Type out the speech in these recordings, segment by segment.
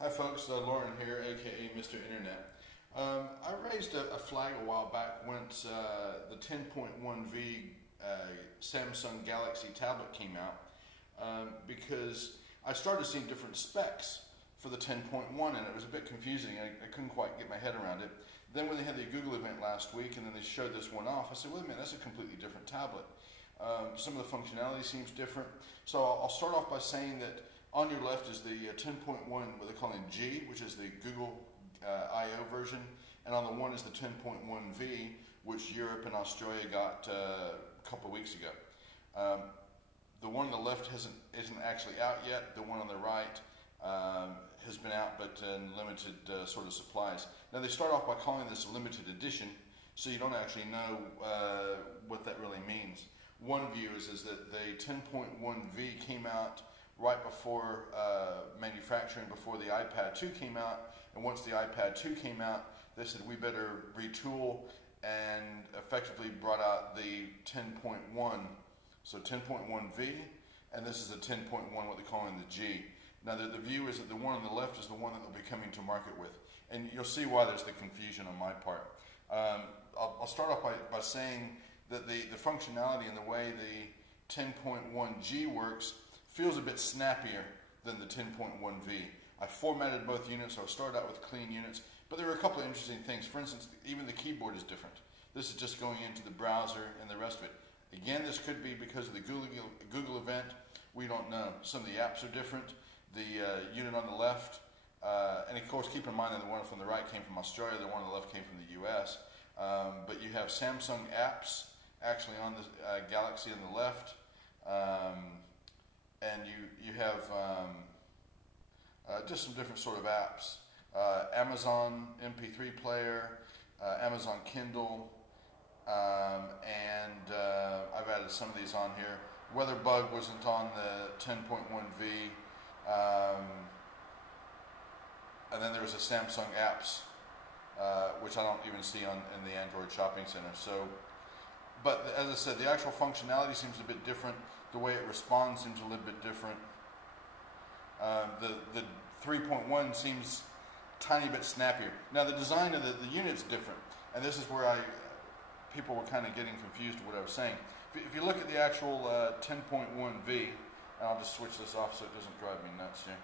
Hi folks, Lauren here, aka Mr. Internet. I raised a flag a while back once the 10.1V Samsung Galaxy tablet came out because I started seeing different specs for the 10.1 and it was a bit confusing. I couldn't quite get my head around it. Then when they had the Google event last week and then they showed this one off, I said, wait a minute, that's a completely different tablet. Some of the functionality seems different. So I'll start off by saying that on your left is the 10.1, what they call G, which is the Google I/O version, and on the one is the 10.1V, which Europe and Australia got a couple of weeks ago. The one on the left isn't actually out yet. The one on the right has been out, but in limited sort of supplies. Now they start off by calling this a limited edition, so you don't actually know what that really means. One view is that the 10.1V came out right before manufacturing, before the iPad 2 came out, and once the iPad 2 came out, they said we better retool and effectively brought out the 10.1, so 10.1V, and this is the 10.1, what they call in the G. Now the view is that the one on the left is the one that they'll be coming to market with, and you'll see why there's the confusion on my part. I'll start off by saying that the functionality and the way the 10.1G works feels a bit snappier than the 10.1V. I formatted both units, so I started out with clean units, but there are a couple of interesting things. For instance, even the keyboard is different. This is just going into the browser and the rest of it. Again, this could be because of the Google event. We don't know. Some of the apps are different. The unit on the left, and of course keep in mind that the one from the right came from Australia, the one on the left came from the US. But you have Samsung apps actually on the Galaxy on the left. And you have just some different sort of apps. Amazon MP3 player, Amazon Kindle, and I've added some of these on here. WeatherBug wasn't on the 10.1V, and then there was a Samsung apps, which I don't even see in the Android Shopping Center. So, but as I said, the actual functionality seems a bit different. The way it responds seems a little bit different. The 3.1 seems a tiny bit snappier. Now the design of the unit's different, and this is where people were kind of getting confused with what I was saying. If you look at the actual 10.1V, and I'll just switch this off so it doesn't drive me nuts here.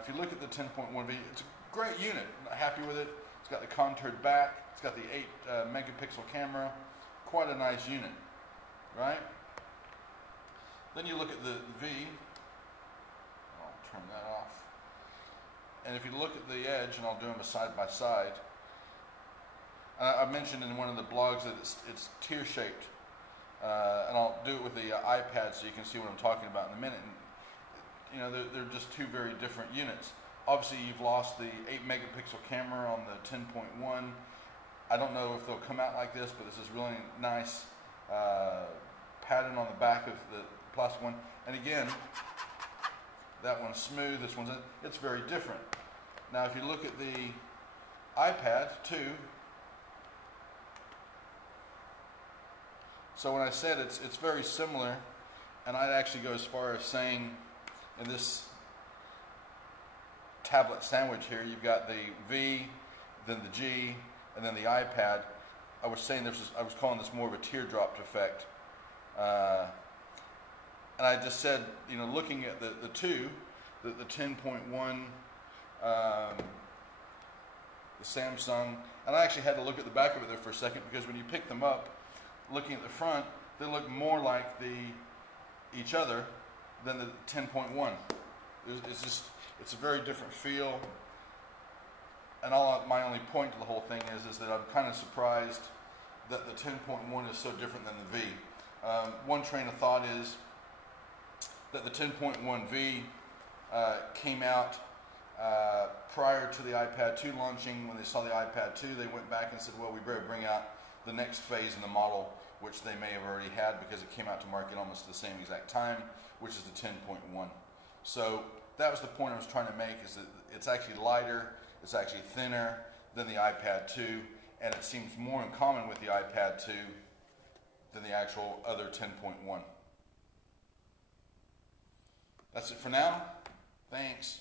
If you look at the 10.1V, it's a great unit. I'm happy with it. It's got the contoured back. It's got the 8 megapixel camera. Quite a nice unit, right? Then you look at the V, I'll turn that off, and if you look at the edge, and I'll do them side by side, I mentioned in one of the blogs that it's tear-shaped, and I'll do it with the iPad so you can see what I'm talking about in a minute. And, you know, they're just two very different units. Obviously, you've lost the 8 megapixel camera on the 10.1. I don't know if they'll come out like this, but this is really nice pattern on the back of the plastic one. And again, that one's smooth, this one's, it's very different. Now if you look at the iPad 2, so when I said it's very similar, and I'd actually go as far as saying in this tablet sandwich here, you've got the V, then the G, and then the iPad. I was saying I was calling this more of a teardrop effect. And I just said, you know, looking at the two, the 10.1, the Samsung, and I actually had to look at the back of it there for a second because when you pick them up, looking at the front, they look more like each other than the 10.1. It's a very different feel. And my only point to the whole thing is that I'm kind of surprised that the 10.1 is so different than the V. One train of thought is that the 10.1V came out prior to the iPad 2 launching. When they saw the iPad 2, they went back and said, well, we better bring out the next phase in the model, which they may have already had because it came out to market almost the same exact time, which is the 10.1. So that was the point I was trying to make, is that it's actually lighter, it's actually thinner than the iPad 2, and it seems more in common with the iPad 2 than the actual other 10.1. That's it for now. Thanks.